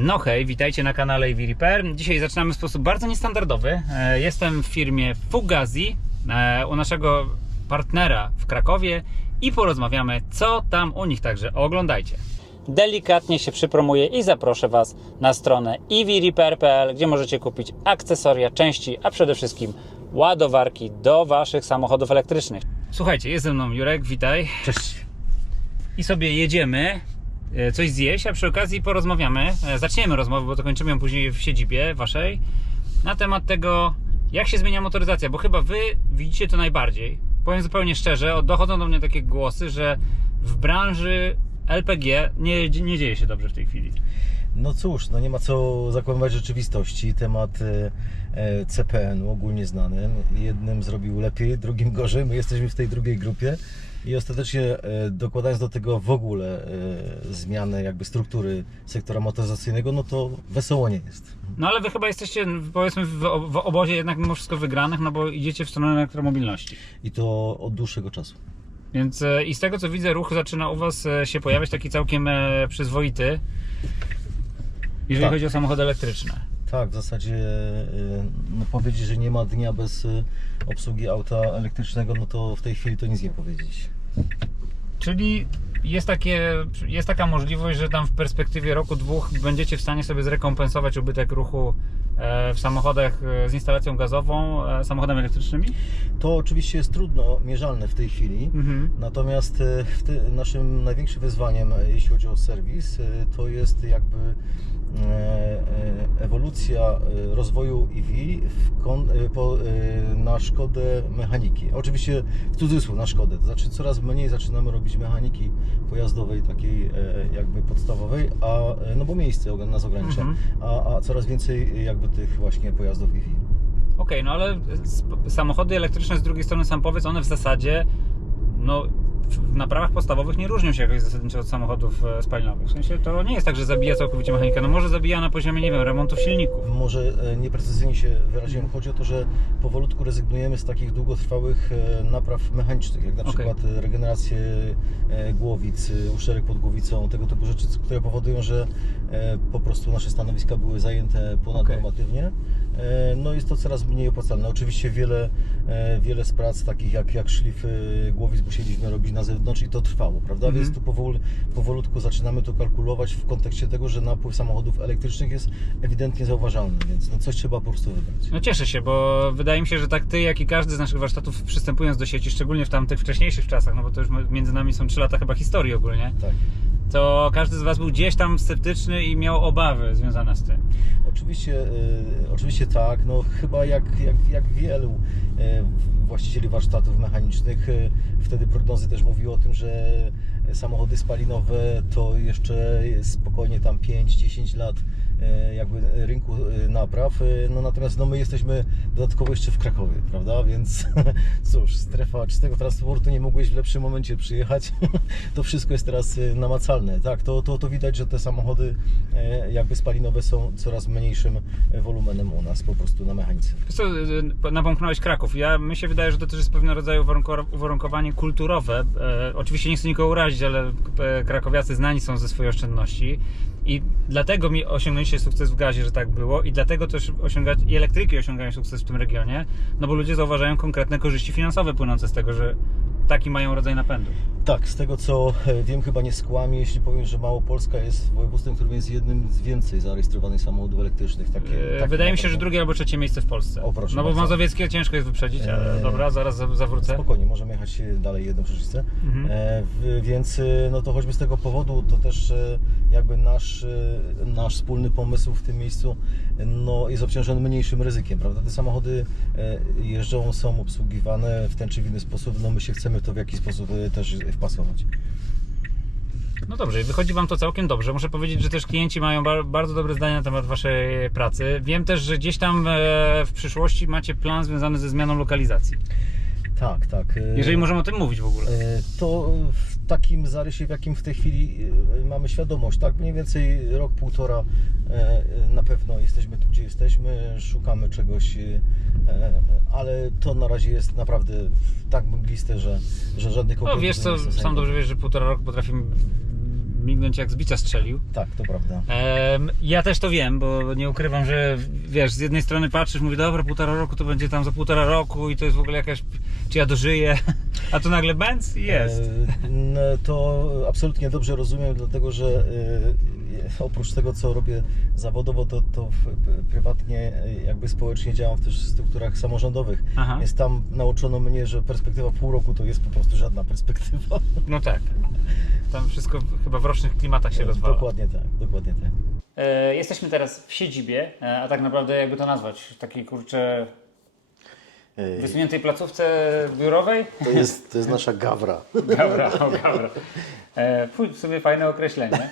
No hej, witajcie na kanale EV Repair. Dzisiaj zaczynamy w sposób bardzo niestandardowy. Jestem w firmie Fugazi u naszego partnera w Krakowie i porozmawiamy, co tam u nich, także oglądajcie. Delikatnie się przypromuję i zaproszę Was na stronę evrepair.pl, gdzie możecie kupić akcesoria, części, a przede wszystkim ładowarki do Waszych samochodów elektrycznych. Słuchajcie, jest ze mną Jurek, witaj. Cześć. I sobie jedziemy coś zjeść, a przy okazji porozmawiamy, zaczniemy rozmowę, bo to kończymy ją później w siedzibie Waszej, na temat tego, jak się zmienia motoryzacja, bo chyba Wy widzicie to najbardziej. Powiem zupełnie szczerze, dochodzą do mnie takie głosy, że w branży LPG nie dzieje się dobrze w tej chwili. No cóż, no nie ma co zakłamywać rzeczywistości. Temat CPN-u ogólnie znanym. Jednym zrobił lepiej, drugim gorzej. My jesteśmy w tej drugiej grupie i ostatecznie dokładając do tego w ogóle zmianę jakby struktury sektora motoryzacyjnego, no to wesoło nie jest. No ale Wy chyba jesteście, powiedzmy, w obozie jednak mimo wszystko wygranych, no bo idziecie w stronę elektromobilności. I to od dłuższego czasu. Więc i z tego co widzę, ruch zaczyna u Was się pojawiać taki całkiem przyzwoity, jeżeli Tak. chodzi o samochody elektryczne. Tak, w zasadzie no powiedzieć, że nie ma dnia bez obsługi auta elektrycznego, no to w tej chwili to nic nie powiedzieć. Czyli jest taka możliwość, że tam w perspektywie roku, dwóch będziecie w stanie sobie zrekompensować ubytek ruchu w samochodach z instalacją gazową, samochodami elektrycznymi? To oczywiście jest trudno mierzalne w tej chwili, natomiast naszym największym wyzwaniem, jeśli chodzi o serwis, to jest jakby ewolucja rozwoju EV na szkodę mechaniki. Oczywiście w cudzysłów na szkodę, to znaczy coraz mniej zaczynamy robić mechaniki pojazdowej, takiej jakby podstawowej, no bo miejsce nas ogranicza, a coraz więcej jakby tych właśnie pojazdów EV. Okej, no ale samochody elektryczne z drugiej strony, sam powiedz, one w zasadzie no w naprawach podstawowych nie różnią się jakoś zasadniczo od samochodów spalinowych. W sensie to nie jest tak, że zabija całkowicie mechanikę. No może zabija na poziomie, nie wiem, remontów silników. Może nieprecyzyjnie się wyraziłem. Chodzi o to, że powolutku rezygnujemy z takich długotrwałych napraw mechanicznych, jak na przykład regenerację głowic, uszczelek pod głowicą, tego typu rzeczy, które powodują, że po prostu nasze stanowiska były zajęte ponadnormatywnie. No jest to coraz mniej opłacalne. Oczywiście wiele z prac takich jak szlify głowic musieliśmy robić na zewnątrz i to trwało, prawda? Więc tu powolutku zaczynamy to kalkulować w kontekście tego, że napływ samochodów elektrycznych jest ewidentnie zauważalny, więc no coś trzeba po prostu wybrać. No cieszę się, bo wydaje mi się, że tak Ty, jak i każdy z naszych warsztatów przystępując do sieci, szczególnie w tamtych wcześniejszych czasach, no bo to już między nami są 3 lata chyba historii ogólnie, Tak. to każdy z Was był gdzieś tam sceptyczny i miał obawy związane z tym. Oczywiście tak, no chyba jak wielu właścicieli warsztatów mechanicznych, wtedy prognozy też mówiły o tym, że samochody spalinowe to jeszcze spokojnie tam 5-10 lat jakby rynku napraw, no natomiast no my jesteśmy dodatkowo jeszcze w Krakowie, prawda, więc cóż, strefa czystego transportu, nie mogłeś w lepszym momencie przyjechać, to wszystko jest teraz namacalne, tak, to widać, że te samochody jakby spalinowe są coraz mniejszym wolumenem u nas po prostu na mechanice. Wiesz co, napomknąłeś Kraków. Mi się wydaje, że to też jest pewnego rodzaju uwarunkowanie kulturowe. Oczywiście nie chcę nikogo urazić, ale krakowiacy znani są ze swojej oszczędności i dlatego osiągnęliście sukces w gazie, że tak było, i dlatego też i elektryki osiągają sukces w tym regionie, no bo ludzie zauważają konkretne korzyści finansowe płynące z tego, że taki mają rodzaj napędu. Tak, z tego co wiem, chyba nie skłamię, jeśli powiem, że Małopolska jest województwem, którym jest jednym z więcej zarejestrowanych samochodów elektrycznych. Wydaje mi się, że drugie albo trzecie miejsce w Polsce. O, proszę no bo bardzo. Mazowieckie ciężko jest wyprzedzić, ale dobra, zaraz zawrócę. Spokojnie, możemy jechać dalej jedną przecznicę. Więc no to choćby z tego powodu, to też jakby nasz wspólny pomysł w tym miejscu no, jest obciążony mniejszym ryzykiem, prawda? Te samochody jeżdżą, są obsługiwane w ten czy w inny sposób, no my się chcemy w to w jakiś sposób też wpasować. No dobrze, wychodzi Wam to całkiem dobrze. Muszę powiedzieć, że też klienci mają bardzo dobre zdania na temat Waszej pracy. Wiem też, że gdzieś tam w przyszłości macie plan związany ze zmianą lokalizacji. Tak. Jeżeli możemy o tym mówić w ogóle. To w takim zarysie, w jakim w tej chwili mamy świadomość, tak? Mniej więcej rok, półtora na pewno jesteśmy tu, gdzie jesteśmy, szukamy czegoś, ale to na razie jest naprawdę tak mgliste, że żadnych No wiesz co, sam dobrze wiesz, że półtora roku potrafi mignąć jak z bicia strzelił. Tak, to prawda. Ja też to wiem, bo nie ukrywam, że wiesz, z jednej strony patrzysz, mówisz, dobra, 1,5 roku to będzie tam za 1,5 roku i to jest w ogóle jakaś, czy ja dożyję, a tu nagle bęc i jest. To absolutnie dobrze rozumiem, dlatego że oprócz tego, co robię zawodowo, to prywatnie, jakby społecznie działam w też strukturach samorządowych. Aha. Więc tam nauczono mnie, że perspektywa pół roku to jest po prostu żadna perspektywa. No tak. Tam wszystko chyba w rocznych klimatach się rozwala. Dokładnie tak, dokładnie tak. Jesteśmy teraz w siedzibie, a tak naprawdę jakby to nazwać? W takiej kurczę wysuniętej placówce biurowej? To jest nasza gawra. Gawra. W sumie fajne określenie.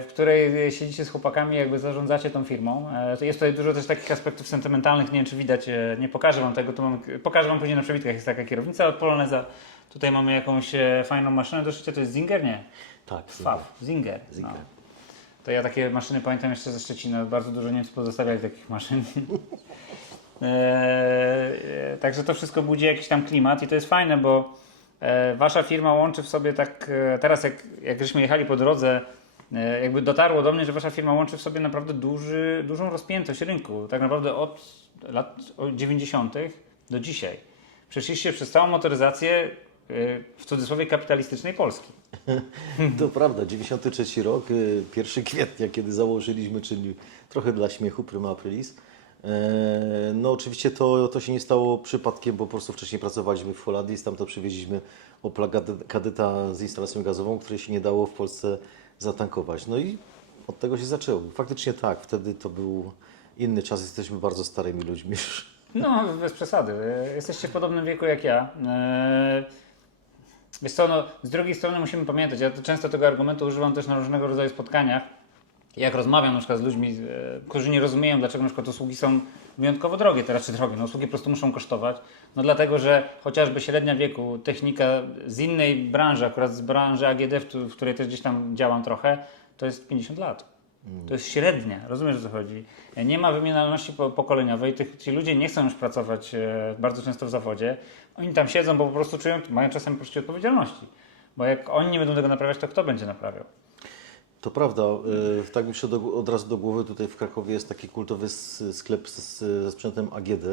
W której siedzicie z chłopakami, jakby zarządzacie tą firmą. Jest tutaj dużo też takich aspektów sentymentalnych, nie wiem czy widać, nie pokażę Wam tego, pokażę Wam później na przebitkach, jest taka kierownica od Poloneza. Tutaj mamy jakąś fajną maszynę do szycia, to jest Zinger, nie? Tak. Zinger. No. To ja takie maszyny pamiętam jeszcze ze Szczecina, bardzo dużo Niemców pozostawiali takich maszyn. Także to wszystko budzi jakiś tam klimat i to jest fajne, bo Wasza firma łączy w sobie tak, teraz jak żeśmy jechali po drodze, jakby dotarło do mnie, że Wasza firma łączy w sobie naprawdę dużą rozpiętość rynku. Tak naprawdę od lat 90. do dzisiaj. Przeszliście przez całą motoryzację w cudzysłowie kapitalistycznej Polski. To prawda, 93 rok, 1 kwietnia, kiedy założyliśmy, czyli trochę dla śmiechu, prima aprilis. No oczywiście to się nie stało przypadkiem, bo po prostu wcześniej pracowaliśmy w Holandii, stamtąd przywieźliśmy Opla Kadetta z instalacją gazową, której się nie dało w Polsce zatankować. No i od tego się zaczęło. Faktycznie tak, wtedy to był inny czas, jesteśmy bardzo starymi ludźmi już. No, bez przesady. Jesteście w podobnym wieku jak ja. Wiesz co, no, z drugiej strony musimy pamiętać, ja często tego argumentu używam też na różnego rodzaju spotkaniach. Jak rozmawiam na przykład z ludźmi, którzy nie rozumieją, dlaczego na przykład usługi są wyjątkowo drogie, teraz czy drogie, no usługi po prostu muszą kosztować. No dlatego, że chociażby średnia wieku, technika z innej branży, akurat z branży AGD, w której też gdzieś tam działam trochę, to jest 50 lat. To jest średnia, rozumiesz o co chodzi? Nie ma wymienialności pokoleniowej, ci ludzie nie chcą już pracować bardzo często w zawodzie, oni tam siedzą, bo po prostu czują, mają czasem poczucie odpowiedzialności. Bo jak oni nie będą tego naprawiać, to kto będzie naprawiał? To prawda, tak mi przyszło od razu do głowy, tutaj w Krakowie jest taki kultowy sklep ze sprzętem AGD,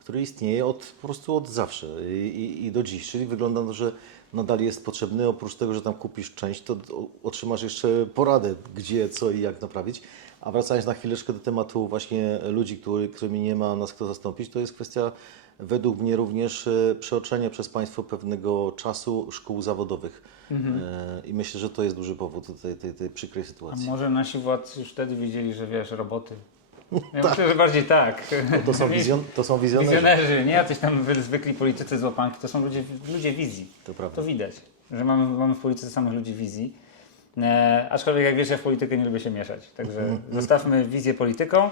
który istnieje po prostu od zawsze i do dziś, czyli wygląda na to, że nadal jest potrzebny, oprócz tego, że tam kupisz część, to otrzymasz jeszcze poradę, gdzie, co i jak naprawić. A wracając na chwileczkę do tematu właśnie ludzi, którymi nie ma nas kto zastąpić, to jest kwestia według mnie również przeoczenia przez Państwo pewnego czasu szkół zawodowych. I myślę, że to jest duży powód tej przykrej sytuacji. A może nasi władcy już wtedy widzieli, że wiesz, roboty? Ja myślę, że bardziej tak. No to są wizjonerzy. Wizjonerzy, nie jacyś tam zwykli politycy z łapanki, to są ludzie wizji. To prawda. To widać, że mamy w polityce samych ludzi wizji. Aczkolwiek jak wiesz, ja w politykę nie lubię się mieszać. Także zostawmy wizję polityką.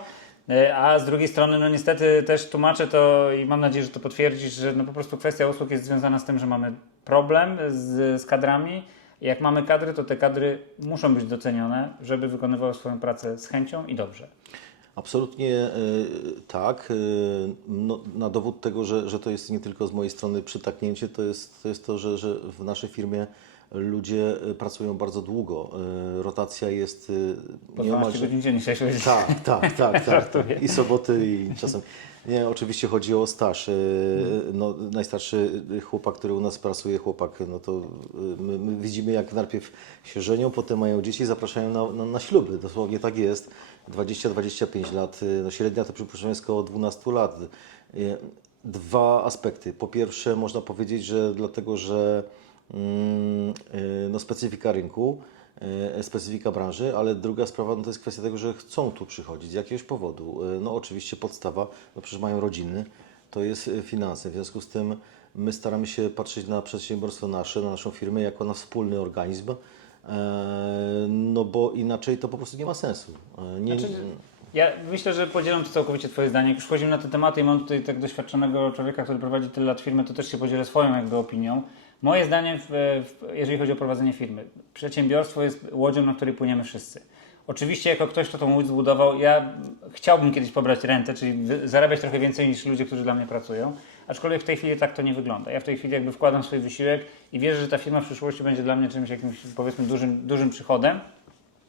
A z drugiej strony, no niestety też tłumaczę to i mam nadzieję, że to potwierdzisz, że no po prostu kwestia usług jest związana z tym, że mamy problem z kadrami. I jak mamy kadry, to te kadry muszą być docenione, żeby wykonywały swoją pracę z chęcią i dobrze. Absolutnie tak. No, na dowód tego, że to jest nie tylko z mojej strony przytaknięcie, to jest to, że w naszej firmie ludzie pracują bardzo długo. Rotacja jest Po 12 godzin dziennie, 6 godzin. Tak. I soboty, i czasem. Nie, oczywiście chodzi o staż. No, najstarszy chłopak, który u nas pracuje, no to my widzimy, jak najpierw się żenią, potem mają dzieci, zapraszają na śluby. Dosłownie tak jest. 20-25 lat. No, średnia to przypuszczam jest około 12 lat. Dwa aspekty. Po pierwsze, można powiedzieć, że dlatego, że no, specyfika rynku, specyfika branży, ale druga sprawa no, to jest kwestia tego, że chcą tu przychodzić z jakiegoś powodu. No oczywiście podstawa, no przecież mają rodziny, to jest finanse. W związku z tym my staramy się patrzeć na przedsiębiorstwo nasze, na naszą firmę jako na wspólny organizm, no bo inaczej to po prostu nie ma sensu. Ja myślę, że podzielam to całkowicie Twoje zdanie. Jak już wchodzimy na te tematy i mam tutaj tak doświadczonego człowieka, który prowadzi tyle lat firmy, to też się podzielę swoją jakby opinią. Moje zdanie, jeżeli chodzi o prowadzenie firmy, przedsiębiorstwo jest łodzią, na której płyniemy wszyscy. Oczywiście jako ktoś, kto tą łódź zbudował, ja chciałbym kiedyś pobrać rentę, czyli zarabiać trochę więcej niż ludzie, którzy dla mnie pracują, aczkolwiek w tej chwili tak to nie wygląda. Ja w tej chwili jakby wkładam swój wysiłek i wierzę, że ta firma w przyszłości będzie dla mnie czymś jakimś, powiedzmy, dużym przychodem,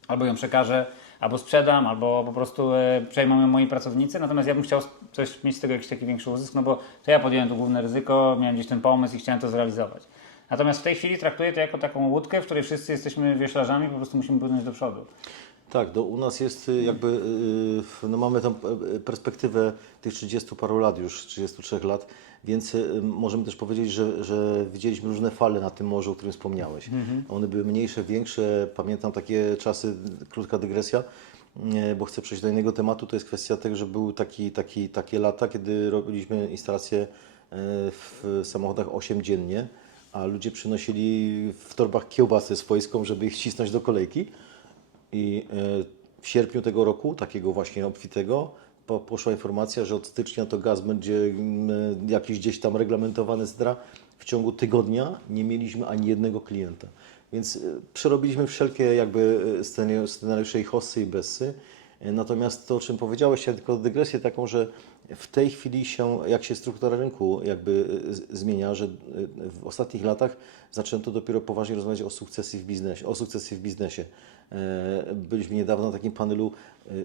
albo ją przekażę, albo sprzedam, albo po prostu przejmą ją moi pracownicy, natomiast ja bym chciał coś mieć z tego jakiś taki większy uzysk, no bo to ja podjąłem to główne ryzyko, miałem gdzieś ten pomysł i chciałem to zrealizować. Natomiast w tej chwili traktuję to jako taką łódkę, w której wszyscy jesteśmy wioślarzami, po prostu musimy płynąć do przodu. Tak, u nas jest jakby, no mamy tą perspektywę tych 30 paru lat już, 33 lat, więc możemy też powiedzieć, że widzieliśmy różne fale na tym morzu, o którym wspomniałeś. One były mniejsze, większe, pamiętam takie czasy, krótka dygresja, bo chcę przejść do innego tematu, to jest kwestia tego, że były takie lata, kiedy robiliśmy instalacje w samochodach 8 dziennie, a ludzie przynosili w torbach kiełbasy swojską, żeby ich ścisnąć do kolejki. I w sierpniu tego roku, takiego właśnie obfitego, poszła informacja, że od stycznia to gaz będzie jakiś gdzieś tam reglamentowany, etc. W ciągu tygodnia nie mieliśmy ani jednego klienta. Więc przerobiliśmy wszelkie jakby scenariusze i hossy i bessy. Natomiast to, o czym powiedziałeś, ja tylko dygresję taką, że w tej chwili jak się struktura rynku jakby zmienia, że w ostatnich latach zaczęto dopiero poważnie rozmawiać o sukcesji w biznesie. Byliśmy niedawno na takim panelu,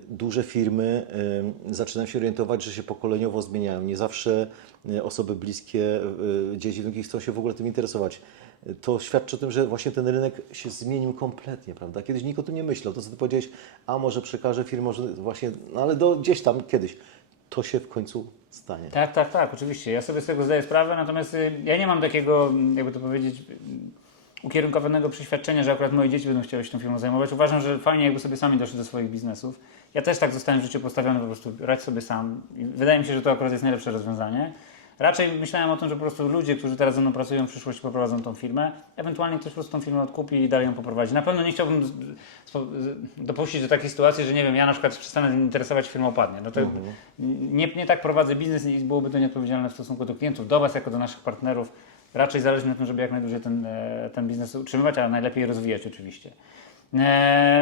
duże firmy zaczynają się orientować, że się pokoleniowo zmieniają. Nie zawsze osoby bliskie, dzieci, wnuki chcą się w ogóle tym interesować. To świadczy o tym, że właśnie ten rynek się zmienił kompletnie, prawda? Kiedyś nikt o tym nie myślał. To, co Ty powiedziałeś, a może przekażę firmie, może właśnie, no ale gdzieś tam kiedyś. To się w końcu stanie. Tak, oczywiście. Ja sobie z tego zdaję sprawę, natomiast ja nie mam takiego, jakby to powiedzieć, ukierunkowanego przeświadczenia, że akurat moje dzieci będą chciały się tą firmą zajmować. Uważam, że fajnie jakby sobie sami doszli do swoich biznesów. Ja też tak zostałem w życiu postawiony, po prostu radź sobie sam. I wydaje mi się, że to akurat jest najlepsze rozwiązanie. Raczej myślałem o tym, że po prostu ludzie, którzy teraz ze mną pracują w przyszłości, poprowadzą tą firmę. Ewentualnie ktoś po prostu tą firmę odkupi i dalej ją poprowadzi. Na pewno nie chciałbym dopuścić do takiej sytuacji, że nie wiem, ja na przykład przestanę interesować, firma upadnie. No to nie tak prowadzę biznes i byłoby to nieodpowiedzialne w stosunku do klientów, do Was jako do naszych partnerów. Raczej zależy mi na tym, żeby jak najdłużej ten biznes utrzymywać, a najlepiej rozwijać oczywiście.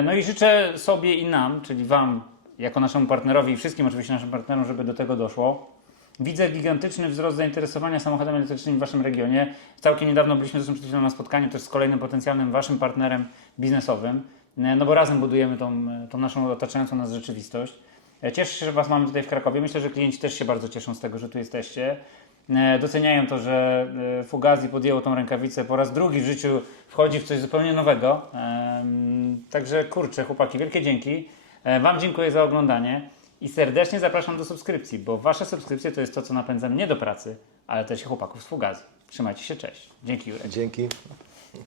No i życzę sobie i nam, czyli Wam jako naszemu partnerowi i wszystkim oczywiście naszym partnerom, żeby do tego doszło. Widzę gigantyczny wzrost zainteresowania samochodami elektrycznymi w Waszym regionie. Całkiem niedawno byliśmy zresztą przed chwilą na spotkaniu też z kolejnym potencjalnym Waszym partnerem biznesowym, no bo razem budujemy tą naszą otaczającą nas rzeczywistość. Cieszę się, że Was mamy tutaj w Krakowie. Myślę, że klienci też się bardzo cieszą z tego, że tu jesteście. Doceniają to, że Fugazi podjęło tą rękawicę, po raz drugi w życiu wchodzi w coś zupełnie nowego. Także kurczę, chłopaki, wielkie dzięki. Wam dziękuję za oglądanie i serdecznie zapraszam do subskrypcji, bo Wasze subskrypcje to jest to, co napędza mnie do pracy, ale też chłopaków z Fugazi. Trzymajcie się, cześć. Dzięki, Jurek. Dzięki.